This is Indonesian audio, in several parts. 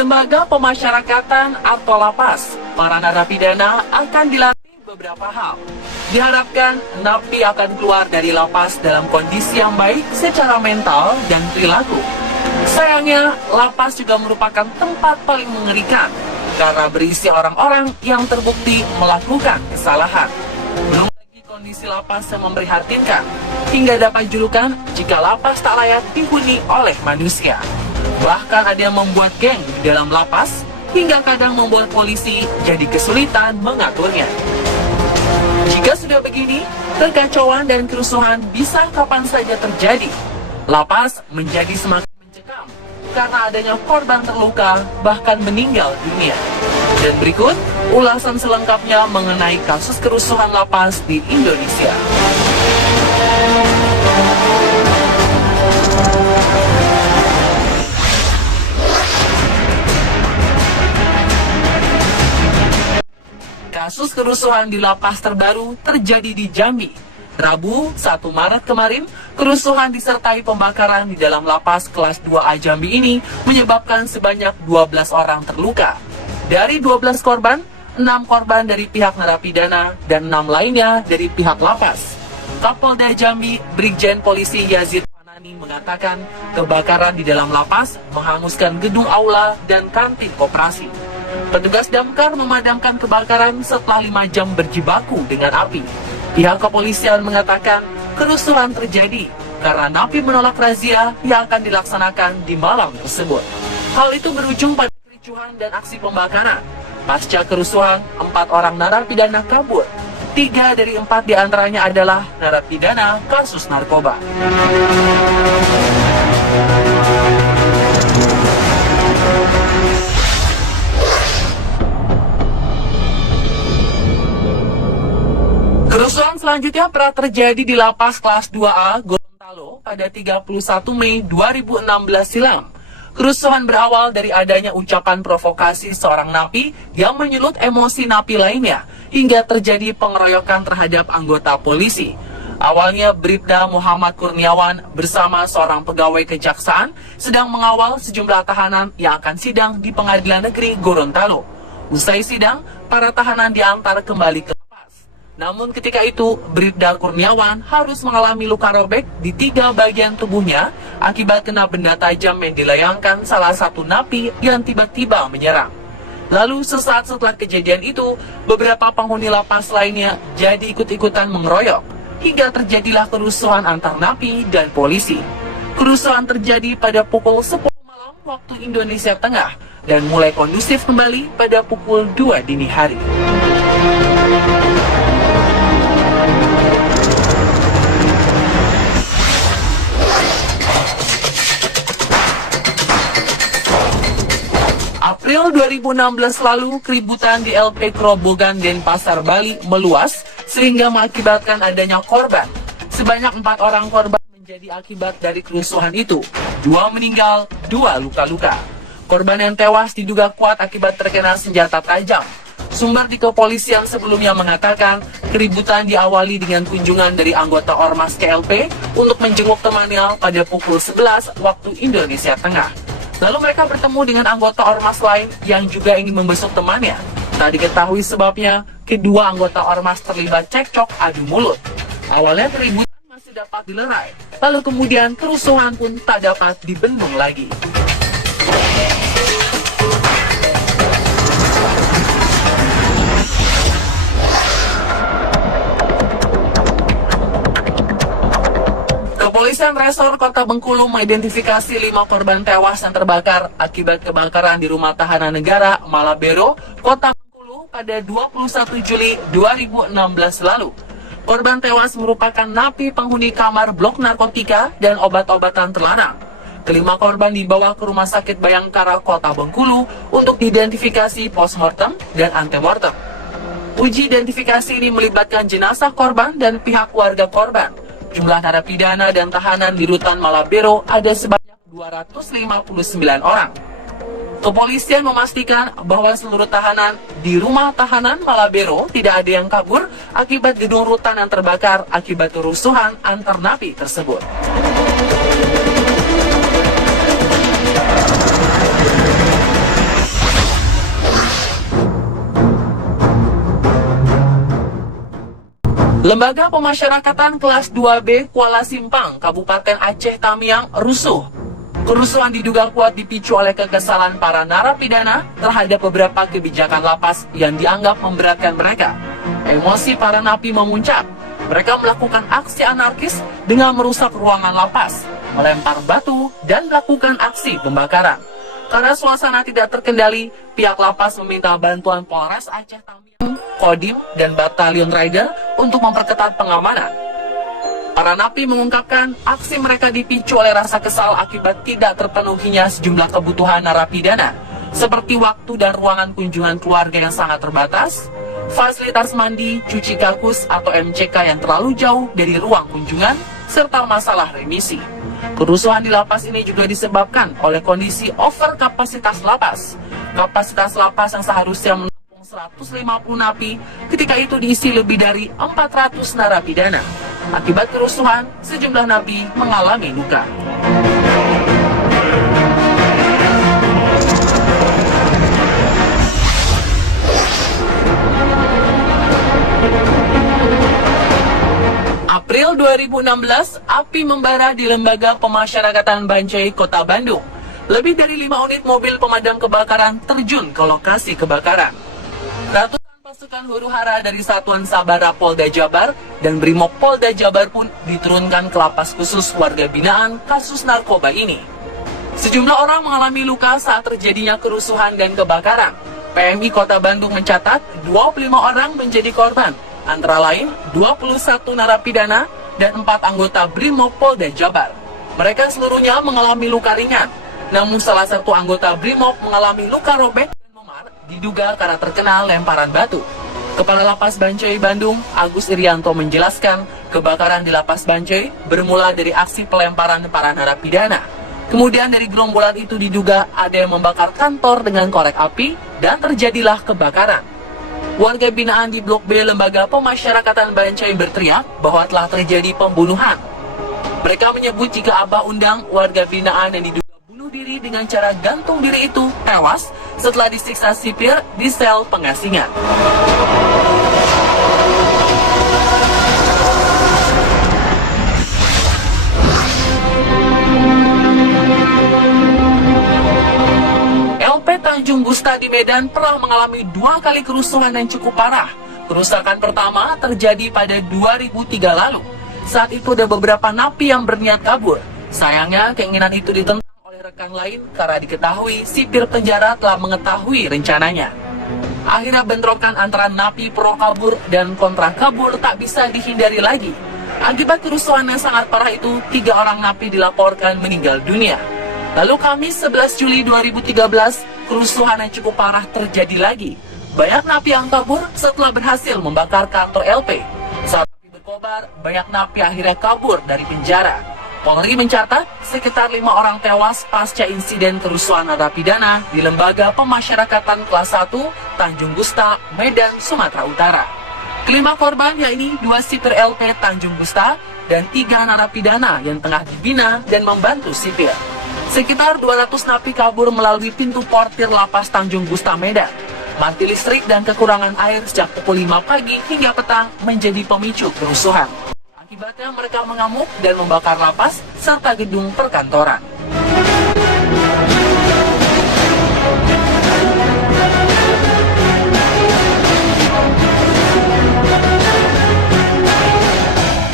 lembaga pemasyarakatan atau lapas, para narapidana akan dilatih beberapa hal. Diharapkan napi akan keluar dari lapas dalam kondisi yang baik secara mental dan perilaku. Sayangnya, lapas juga merupakan tempat paling mengerikan karena berisi orang-orang yang terbukti melakukan kesalahan. Belum lagi kondisi lapas yang memprihatinkan, hingga dapat julukan jika lapas tak layak dihuni oleh manusia. Bahkan ada yang membuat geng di dalam lapas, hingga kadang membuat polisi jadi kesulitan mengaturnya. Jika sudah begini, kekacauan dan kerusuhan bisa kapan saja terjadi. Lapas menjadi semakin mencekam karena adanya korban terluka bahkan meninggal dunia. Dan berikut ulasan selengkapnya mengenai kasus kerusuhan lapas di Indonesia. Kasus kerusuhan di lapas terbaru terjadi di Jambi. Rabu, 1 Maret kemarin, kerusuhan disertai pembakaran di dalam lapas kelas 2A Jambi ini menyebabkan sebanyak 12 orang terluka. Dari 12 korban, 6 korban dari pihak narapidana dan 6 lainnya dari pihak lapas. Kapolda Jambi, Brigjen Polisi Yazid Fanani mengatakan kebakaran di dalam lapas menghanguskan gedung aula dan kantin koperasi. Petugas damkar memadamkan kebakaran setelah 5 jam berjibaku dengan api. Pihak kepolisian mengatakan kerusuhan terjadi karena napi menolak razia yang akan dilaksanakan di malam tersebut. Hal itu berujung pada kericuhan dan aksi pembakaran. Pasca kerusuhan, 4 orang narapidana kabur. 3 dari 4 diantaranya adalah narapidana kasus narkoba. Kerusuhan selanjutnya pernah terjadi di lapas kelas 2A Gorontalo pada 31 Mei 2016 silam. Kerusuhan berawal dari adanya ucapan provokasi seorang napi yang menyulut emosi napi lainnya hingga terjadi pengeroyokan terhadap anggota polisi. Awalnya Bribda Muhammad Kurniawan bersama seorang pegawai kejaksaan sedang mengawal sejumlah tahanan yang akan sidang di Pengadilan Negeri Gorontalo. Usai sidang, para tahanan diantar kembali ke namun ketika itu, Bribda Kurniawan harus mengalami luka robek di 3 bagian tubuhnya akibat kena benda tajam yang dilayangkan salah satu napi yang tiba-tiba menyerang. Lalu sesaat setelah kejadian itu, beberapa penghuni lapas lainnya jadi ikut-ikutan mengeroyok, hingga terjadilah kerusuhan antar napi dan polisi. Kerusuhan terjadi pada pukul 10 malam waktu Indonesia Tengah dan mulai kondusif kembali pada pukul 2 dini hari. April 2016 lalu, keributan di LP Kerobogan Denpasar, Bali meluas sehingga mengakibatkan adanya korban. Sebanyak 4 orang korban menjadi akibat dari kerusuhan itu. 2 meninggal, 2 luka-luka. Korban yang tewas diduga kuat akibat terkena senjata tajam. Sumber di kepolisian sebelumnya mengatakan keributan diawali dengan kunjungan dari anggota Ormas KLP untuk menjenguk temannya pada pukul 11 waktu Indonesia Tengah. Lalu mereka bertemu dengan anggota Ormas lain yang juga ingin membesuk temannya. Tak diketahui sebabnya, kedua anggota Ormas terlibat cekcok adu mulut. Awalnya keributan masih dapat dilerai, lalu kemudian kerusuhan pun tak dapat dibendung lagi. Kepolisian Resor Kota Bengkulu mengidentifikasi 5 korban tewas yang terbakar akibat kebakaran di rumah tahanan negara Malabero, Kota Bengkulu pada 21 Juli 2016 lalu. Korban tewas merupakan napi penghuni kamar blok narkotika dan obat-obatan terlarang. Kelima korban dibawa ke Rumah Sakit Bayangkara Kota Bengkulu untuk diidentifikasi postmortem dan antemortem. Uji identifikasi ini melibatkan jenazah korban dan pihak keluarga korban. Jumlah narapidana dan tahanan di Rutan Malabero ada sebanyak 259 orang. Kepolisian memastikan bahwa seluruh tahanan di rumah tahanan Malabero tidak ada yang kabur akibat gedung rutan yang terbakar akibat kerusuhan antar napi tersebut. Lembaga Pemasyarakatan Kelas 2B Kuala Simpang, Kabupaten Aceh Tamiang rusuh. Kerusuhan diduga kuat dipicu oleh kekesalan para narapidana terhadap beberapa kebijakan lapas yang dianggap memberatkan mereka. Emosi para napi memuncak. Mereka melakukan aksi anarkis dengan merusak ruangan lapas, melempar batu, dan melakukan aksi pembakaran. Karena suasana tidak terkendali, pihak lapas meminta bantuan Polres Aceh Tamiang, Kodim, dan Batalion Rider untuk memperketat pengamanan. Para napi mengungkapkan aksi mereka dipicu oleh rasa kesal akibat tidak terpenuhinya sejumlah kebutuhan narapidana, seperti waktu dan ruangan kunjungan keluarga yang sangat terbatas, fasilitas mandi, cuci kakus atau MCK yang terlalu jauh dari ruang kunjungan, serta masalah remisi. Kerusuhan di lapas ini juga disebabkan oleh kondisi over kapasitas lapas. Kapasitas lapas yang seharusnya menampung 150 napi, ketika itu diisi lebih dari 400 narapidana. Akibat kerusuhan, sejumlah napi mengalami luka. April 2016, api membara di Lembaga Pemasyarakatan Bancai, Kota Bandung. Lebih dari 5 unit mobil pemadam kebakaran terjun ke lokasi kebakaran. Ratusan pasukan huru-hara dari Satuan Sabara Polda Jabar dan Brimob Polda Jabar pun diturunkan ke lapas khusus warga binaan kasus narkoba ini. Sejumlah orang mengalami luka saat terjadinya kerusuhan dan kebakaran. PMI Kota Bandung mencatat 25 orang menjadi korban, antara lain 21 narapidana dan 4 anggota Brimob Polda Jabar. Mereka seluruhnya mengalami luka ringan, namun salah satu anggota Brimob mengalami luka robek dan memar diduga karena terkena lemparan batu. Kepala Lapas Bancai Bandung, Agus Irianto menjelaskan, kebakaran di Lapas Bancai bermula dari aksi pelemparan para narapidana. Kemudian dari gerombolan itu diduga ada yang membakar kantor dengan korek api dan terjadilah kebakaran. Warga binaan di Blok B Lembaga Pemasyarakatan Bancai berteriak bahwa telah terjadi pembunuhan. Mereka menyebut jika Abah Undang, warga binaan yang diduga bunuh diri dengan cara gantung diri itu, tewas setelah disiksa sipir di sel pengasingan. LP Tanjung Gusta di Medan pernah mengalami 2 kali kerusuhan yang cukup parah. Kerusakan pertama terjadi pada 2003 lalu. Saat itu ada beberapa napi yang berniat kabur. Sayangnya keinginan itu ditentang oleh rekan lain karena diketahui sipir penjara telah mengetahui rencananya. Akhirnya bentrokan antara napi pro kabur dan kontra kabur tak bisa dihindari lagi. Akibat kerusuhan yang sangat parah itu, 3 orang napi dilaporkan meninggal dunia. Lalu Kamis 11 Juli 2013, kerusuhan yang cukup parah terjadi lagi. Banyak napi yang kabur setelah berhasil membakar kantor LP. Saat napi berkobar, banyak napi akhirnya kabur dari penjara. Polri mencatat sekitar 5 orang tewas pasca insiden kerusuhan narapidana di Lembaga Pemasyarakatan Kelas 1, Tanjung Gusta, Medan, Sumatera Utara. Kelima korban yaitu 2 sipir LP Tanjung Gusta dan 3 narapidana yang tengah dibina dan membantu sipir. Sekitar 200 napi kabur melalui pintu portir Lapas Tanjung Gusta Medan. Mati listrik dan kekurangan air sejak pukul 5 pagi hingga petang menjadi pemicu kerusuhan. Akibatnya mereka mengamuk dan membakar lapas serta gedung perkantoran.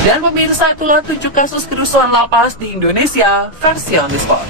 Dan pemirsa, itulah 7 kasus kerusuhan lapas di Indonesia versi On The Spot.